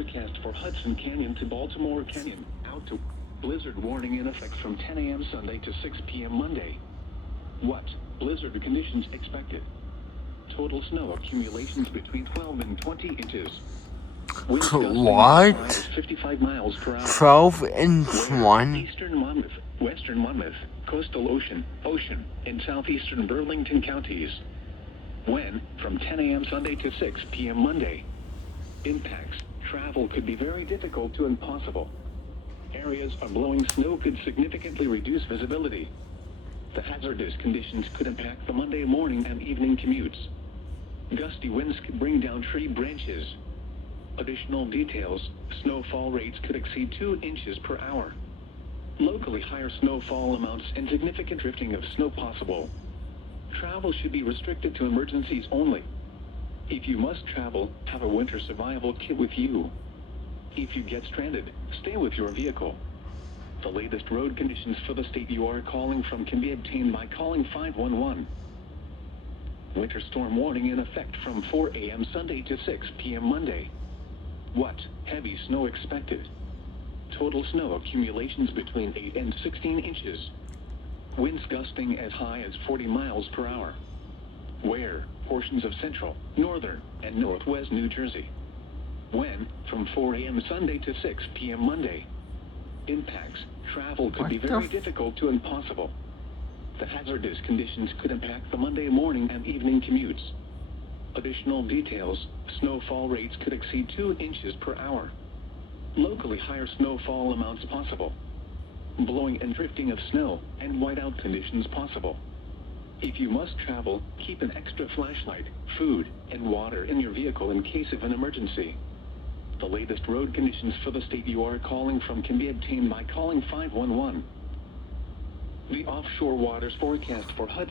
forecast for Hudson Canyon to Baltimore Canyon. Out to blizzard warning in effect from 10 a.m. Sunday to 6 p.m. Monday. What? Blizzard conditions expected. Total snow accumulations between 12 and 20 inches. Wind gusting What? 55 miles per hour. 12 and 20? Eastern Monmouth, Western Monmouth, Coastal Ocean, and southeastern Burlington counties. When? From 10 a.m. Sunday to 6 p.m. Monday. Impacts. Travel could be very difficult to impossible. Areas of blowing snow could significantly reduce visibility. The hazardous conditions could impact the Monday morning and evening commutes. Gusty winds could bring down tree branches. Additional details, snowfall rates could exceed 2 inches per hour. Locally higher snowfall amounts and significant drifting of snow possible. Travel should be restricted to emergencies only. If you must travel, have a winter survival kit with you. If you get stranded, stay with your vehicle. The latest road conditions for the state you are calling from can be obtained by calling 511. Winter storm warning in effect from 4 a.m. Sunday to 6 p.m. Monday. What? Heavy snow expected. Total snow accumulations between 8 and 16 inches. Winds gusting as high as 40 miles per hour. Where? Portions of central, northern, and northwest New Jersey. When? From 4 a.m. Sunday to 6 p.m. Monday. Impacts. Travel could be very difficult to impossible. The hazardous conditions could impact the Monday morning and evening commutes. Additional details, snowfall rates could exceed 2 inches per hour. Locally higher snowfall amounts possible. Blowing and drifting of snow and whiteout conditions possible. If you must travel, keep an extra flashlight, food, and water in your vehicle in case of an emergency. The latest road conditions for the state you are calling from can be obtained by calling 511. The offshore waters forecast for Hudson